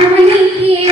പഴമ നീക്കിയ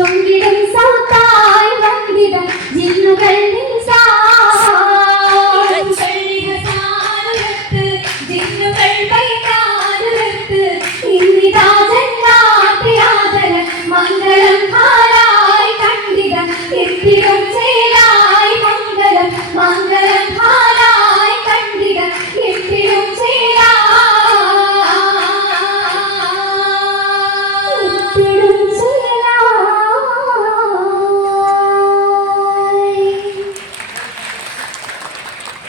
song.